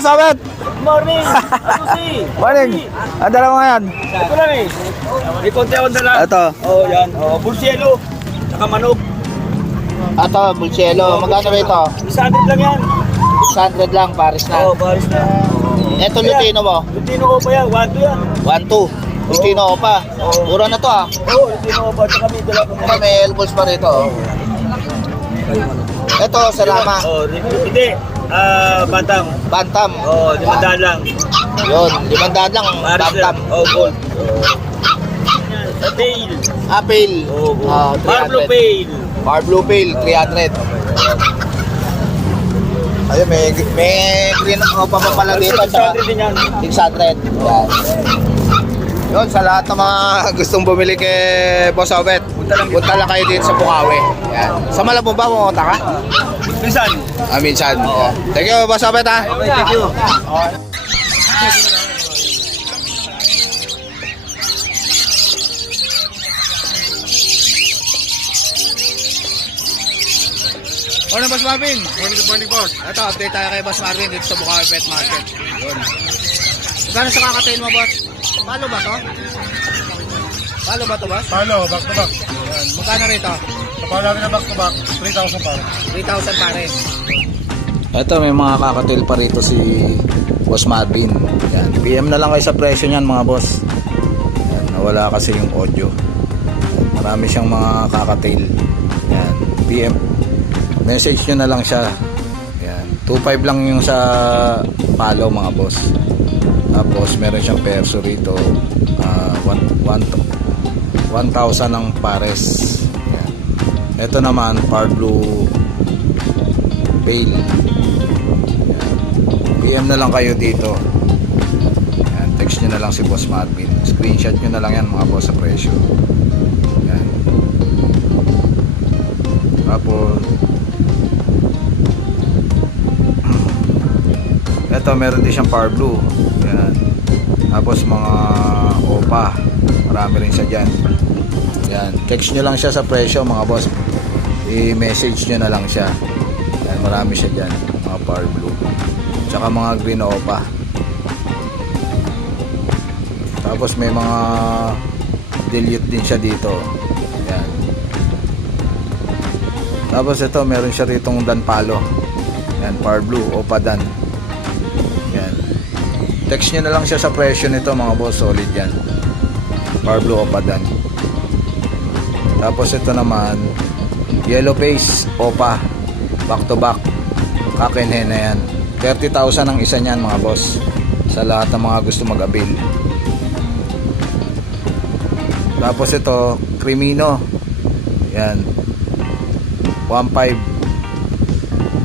Morning, Boss Abet. Morning! Asusi! Morning. Ang dala mo ngayon? Ito lang eh. May konti akong dala. Ito. Oh, yan. Oh, bulsielo. Saka manok. Ato, Bulcielo. Magkano ba ito? 100 lang yan. 100 lang, Paris Oh, na. baris na. Ito, Lutino mo. Lutino ko pa yan. 1 to yan. 1-2. Lutino ko pa. Mura na to ah. Oh, Lutino ko pa. Saka may dala ko. Ito, may elbows pa rito. oh. Ito, salama. Oh, hindi. Ah, bantam. Bantam. Oh, limandaan lang. Yun, limandaan lang. Paris Bantam. lang. Oh, gold. Yan. Sa tail. Apple. Oh, gold. Ah, Pablo 300. Pail. Bar Blue Pale, 300. Ayun, may, may green o pa pa pala dito. Sa 600 din yan. 600. Yan. Yun, sa lahat ng mga gustong bumili kay Boss Obet, punta lang kayo dito sa Bukawi. Yan. Sa Malabong ba, pumunta ka? Minsan. Ah, minsan. Yan. Thank you, Boss Obet, ha? Okay, thank you. Morning, Boss Marvin. Morning, good morning, Boss. Ito, update tayo kay Boss Marvin dito sa Bukawi Pet Market. Yun. Magkano sa kakatayin mo, Boss? Palo ba to? Palo ba to, Boss? Palo, back to back. Yun. Magkano rito? Kapag natin na back to back, 3,000 pare. 3,000 pare. Ito, may mga kakatil pa rito si Boss Marvin. Yan. PM na lang kayo sa presyo niyan mga boss. Yan. Nawala kasi yung audio. Marami siyang mga kakatil. Yan. PM. Message nyo na lang siya. Yan. 2.5 lang yung sa palo mga boss. Tapos meron siyang perso rito. Ah, 1 1,000 ang pares. Yan. Ito naman, Par Blue. Yan. PM na lang kayo dito. Yan. Text nyo na lang si Boss Marvin. Screenshot nyo na lang yan mga boss sa presyo. Yan. Tapos Ito meron din siyang Power Blue. Yan. Tapos mga OPA. Marami rin siya dyan. Yan. Text nyo lang siya sa presyo mga boss. I-message nyo na lang siya. Yan. Marami siya dyan. Mga Power Blue. Tsaka mga Green OPA. Tapos may mga dilute din siya dito. Yan. Tapos ito meron siya ritong Dan Palo. Yan. Power Blue. OPA Dan. Yan. Text nyo na lang siya sa presyo nito mga boss. Solid yan. Power Blue Opa Dan. Tapos ito naman, Yellow Face Opa. Back to back. Kakinhe na yan. 30,000 ang isa niyan mga boss. Sa lahat ng mga gusto mag-avail. Tapos ito, Crimino. Yan. 1.5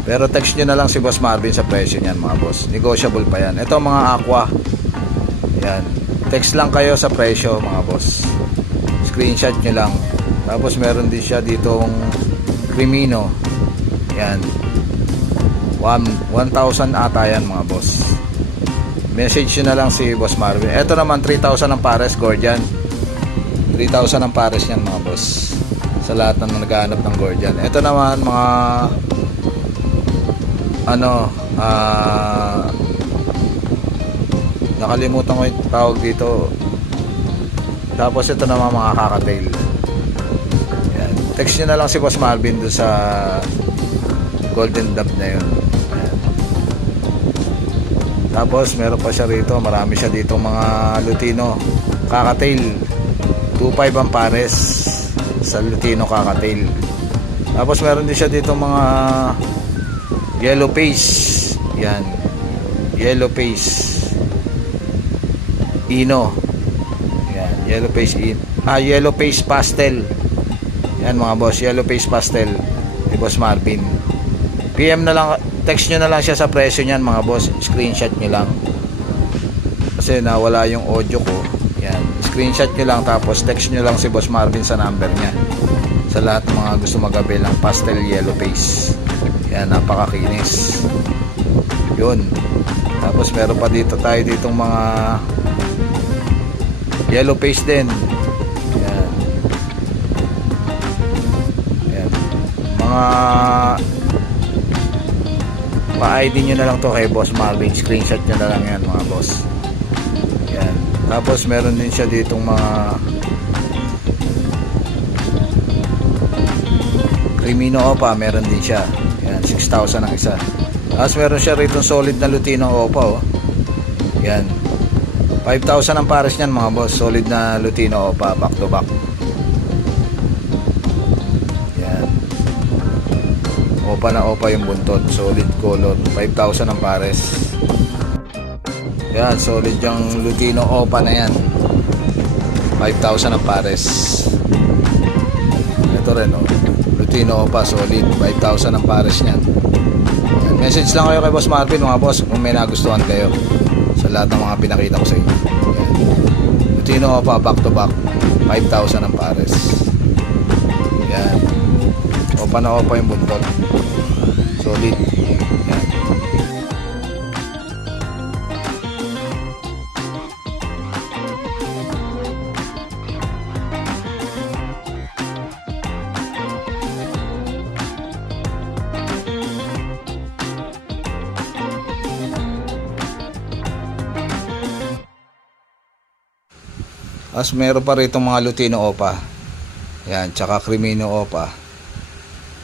pero text nyo na lang si Boss Marvin sa presyo niyan mga boss. Negotiable pa yan. Ito mga aqua. Yan. Text lang kayo sa presyo mga boss. Screenshot nyo lang. Tapos meron din siya ditong Crimino. Yan. 1,000 ata yan mga boss. Message nyo na lang si Boss Marvin. Ito naman 3,000 ang pares, Gordian. 3,000 ang pares yan mga boss. Sa lahat ng naghahanap ng Gordian. Ito naman mga ano ah nakalimutan ko yung tawag dito tapos ito naman mga kakatail. Text nyo na lang si Boss Marvin doon sa golden dub na yun. Tapos meron pa siya rito. Marami siya dito mga lutino. Kakatail. 2.5 ang pares sa lutino kakatail. Tapos meron din siya dito mga yellow face. Yan. Yellow face. Ino. Yan. Yellow face in ah yellow face pastel yan mga boss. Yellow face pastel ni boss Marvin. PM na lang text nyo na lang siya sa presyo niyan mga boss. Screenshot nyo lang. Kasi nawala yung audio ko. Yan. Screenshot nyo lang tapos text nyo lang si boss Marvin sa number niya. Sa lahat ng mga gusto mag-avail ng pastel yellow face yan, napakakinis. Yun. Tapos meron pa dito tayo ditong mga yellow face din. Mga pa-ID nyo na lang to kay Boss Marvin. Screenshot nyo na lang yan mga boss. Yan. Tapos meron din siya ditong mga Crimino Opa, meron din siya. Yan, 6,000 ang isa. Tapos meron siya rito solid na Lutino Opa, oh. Yan. 5,000 ang pares niyan mga boss. Solid na Lutino Opa, back to back. Opa na opa yung buntot. Solid color. 5,000 ang pares. Yan, solid yung Lutino Opa na yan. 5,000 ang pares. Ito rin, oh. Lutino Opa, solid. 5,000 ang pares niyan. Yan. Message lang kayo kay Boss Marvin, mga boss, kung may nagustuhan kayo sa lahat ng mga pinakita ko sa inyo. Yan. Lutino Opa, back to back. 5,000 ang pares. Yan. Opa na opa yung buntot. Solid. Yan. As meron pa rito mga Lutino Opa. Yan, tsaka Crimino Opa.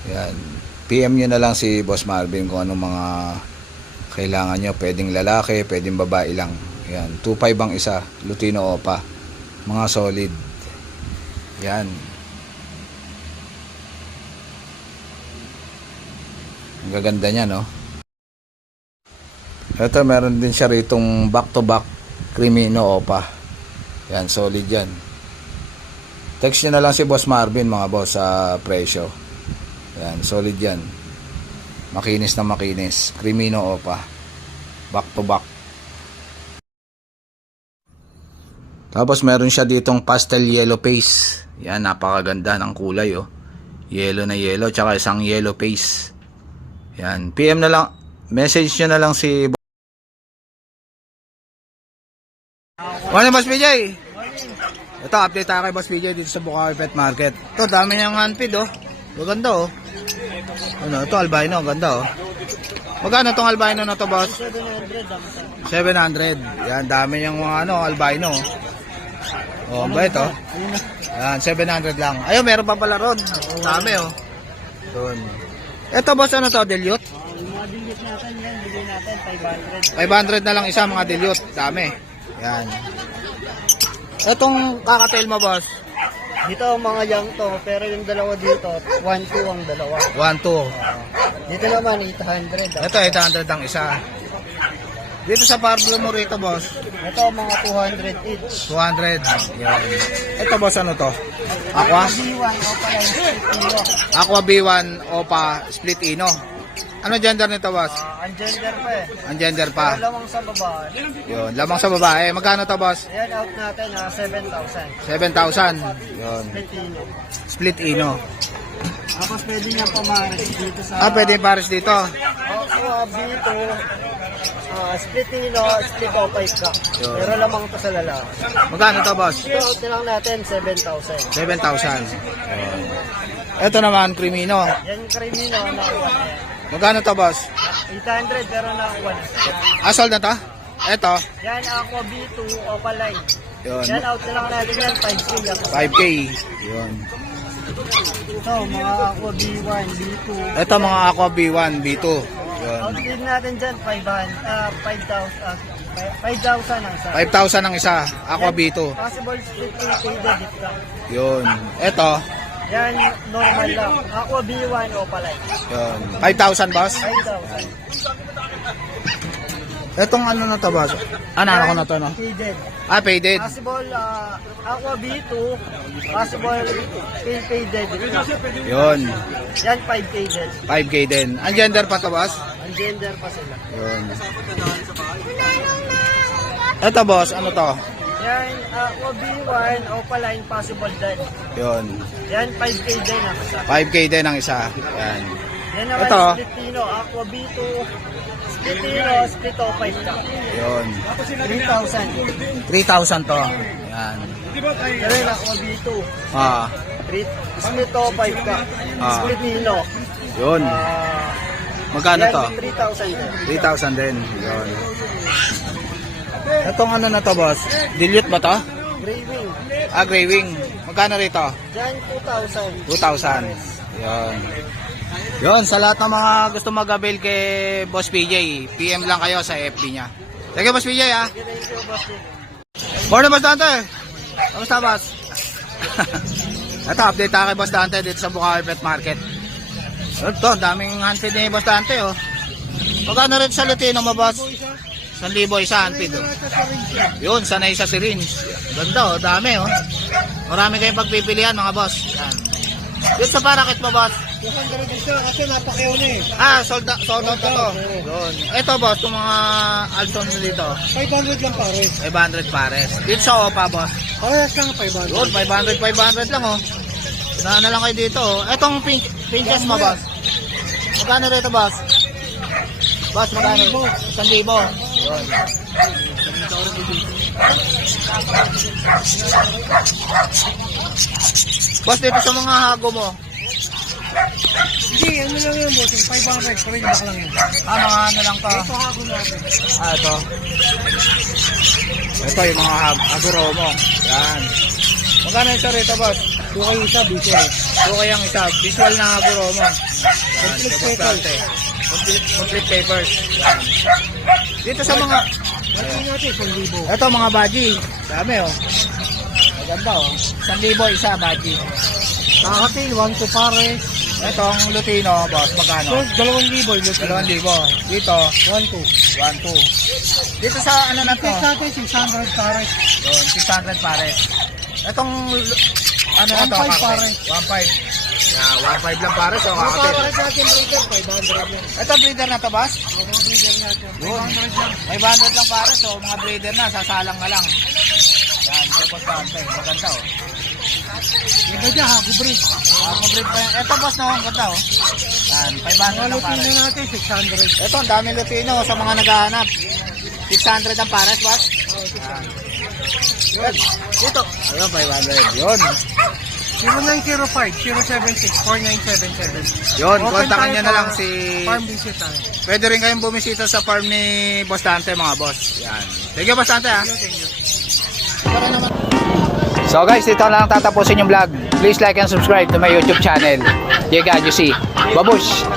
Yan. PM nyo na lang si Boss Marvin kung anong mga kailangan nyo. Pwedeng lalaki, pwedeng babae lang. Yan. 2.5 ang isa. Lutino Opa. Mga solid. Yan. Ang gaganda niya, no? Ito, meron din siya ritong back-to-back Crimino Opa. Yan, solid yan. Text nyo na lang si Boss Marvin, mga boss, sa presyo. Yan, solid yan. Makinis na makinis. Crimino Opa. Back to back. Tapos meron siya ditong pastel yellow face. Yan, napakaganda ng kulay, oh. Yellow na yellow, tsaka isang yellow face. Yan, PM na lang, message nyo na lang si Ano Boss PJ? Ito, update tayo kay Boss PJ dito sa Bukawi Pet Market. Ito, dami niyang handfeed, oh. Maganda, oh. Ano, ito, albino, ang ganda, oh. Magkano tong albino na to, boss? 700. Yan, dami niyang mga, ano, albino, oh. Ang bait, oh. Yan, 700 lang. Ayun, meron pa pala ron. Dami, oh. Doon. Ito, boss, ano to, dilute? Mga digit natin yan, natin 500. 500 na lang isa, mga dilute. Dami. Yan. Itong kakatail mo, boss? Dito ang mga young to, pero yung dalawa dito, 1-2 ang dalawa. 1, 2. Dito naman, 800. Ito, 800 ang isa. Dito sa Pablo mo rito, boss. Ito mga 200 each. 200. Yan. Ito, boss, ano to? Aqua? B1 o pala yung Ino. Aqua B1 Opa Split Ino. Ano gender nito, boss? Ah, ang gender pa eh. Ang gender pa. Lamang sa babae. Yun. Lamang sa babae. Magkano to, boss? Ayan, out natin ha, 7,000. 7,000. Yun. Pilipino. Split Ino. Tapos pwede niya pamaris dito sa... Ah, pwede yung pares dito. Ako, uh, dito, ah, split nilo, split o 5 ka. Yun. Pero lamang to sa lalaki. Magkano to, boss? Ito, out na lang natin, 7,000. 7,000. Ito naman, Crimino. Yan na yan. Magkano to, boss? 800 pero nakuha na. Ah, sold na to? Ito. Yan, Aqua B2, Opaline. Yun. Yan, out na lang natin yan, 5K lang. 5K. Yun. Ito, mga Aqua B1, B2. Ito mga Aqua B1, B2. Yun. Out din natin dyan, 500, ah, 5,000, ah, 5,000 ang sa. 5,000 ang isa. Aqua B2. Possible split rate, debit lang. Yun. Ito. Yan, normal lang. Aqua B1, Opaline. Yun. 5,000 boss? 5,000. Itong ano na to boss? Ano ko na to no? Faded. Ah, faded. Possible, ah, Aqua B2, possible faded. Yun. Yan, 5K din. 5K din. Ang gender pa to boss? Ang gender pa sila. Yun. Ito boss, ano to? Yan, Aqua B1, Opaline, possible din. Yun. Yan, 5K din ang isa. 5K din ang isa. Yan. Yan naman, Ito. split Tino, Aqua B2, split Tino, split O5 ka. Yun. 3,000. 3,000 to. Yan. Pero yung Aqua B2, Ah. split O5 ka. Ah. Split Tino, Yun. ah, Magkano to? 3,000 din. 3,000 din. Yun. Itong ano na to, boss? Dilute ba to? Gray wing. Ah, gray wing. Magkano rito? Yan, 2,000. 2,000. Yun. Yun, sa lahat ng mga gusto mag-avail kay Boss PJ, PM lang kayo sa FB niya. Sige, Boss PJ, ah. Morning, Boss Dante. Kamusta, Boss? Ito, update tayo kay Boss Dante dito sa Bukawi Pet Market. Ito, daming handfeed ni Boss Dante, oh. Magkano rin sa Lutino mo, Boss? 1,000 isa handfeed, oh. Yun, sanay sa syringe. Ganda, oh. Dami, oh. Marami kayong pagpipilian, mga boss. Yan. Dito sa parakit mo, boss. Kasi napakayaw na eh. Ah, sold out, sold out na to. Yun. Ito, boss, itong mga Alton na dito. 500 lang pare. 500 pares. Dito sa OPA, boss. Parehas lang 500. Yun, 500, 500 lang, oh. Unahan na lang kayo dito, oh. Itong pink, pinches mo, boss. Magkano rito, boss? Boss, magkano? 1,000. Yun. Boss, dito sa mga hago mo. Hindi, ano lang yan boss. 500. Parang baka lang yan. Ah, mga ano lang to. Ito hago natin. Ah, ito. Ito yung mga hag aguromo. Yan. Magkano ito rito, boss? Ito kayo isa, visual. Ito kayang isa. Visual na aguromo. Yan. Complete Boss papers. Complete, complete papers. Yan. Dito sa mga... Uh, ito mga baji. Dami oh. Maganda oh. 1,000 isa baji. Kakatin, 1 to pare. Itong lutino, boss, magkano? So, 2,000 yung lutino. 2,000. Dito? 1 to. 1 to. Dito sa ano na to? Sa atin, 600 pare. Doon, 600 pare. Itong ano na to? 1,500 pare. 1,500. Yeah, 1.5 lang pares. So, Mga kakapit. pare natin breeder, 500 yan. Ito breeder na to, boss? Mga breeder natin, Yun. 500 yan. 500 lang pares. So, mga breeder na, sasalang na lang. Yan, so, boss Dante. Maganda, oh. Iba dyan, hago breed. Ah, mga breed pa yan. Ito, boss, no? Ang ganda, oh. Yan, 500 Mga lang lupin pares. na natin, 600. Ito, ang dami Lutino sa mga naghahanap. 600 ang pares, boss? Yan. Yun. Dito. Ayun, 500. Yun. 0905-076-4977. Yun, Open kontakin tayo nyo na lang si... Farm visit tayo. Pwede rin kayong bumisita sa farm ni Boss Dante, mga boss. Yan. Thank you, Boss Dante, ha. Thank you. So guys, dito na lang tatapusin yung vlog. Please like and subscribe to my YouTube channel. Jega Juicy. Babush!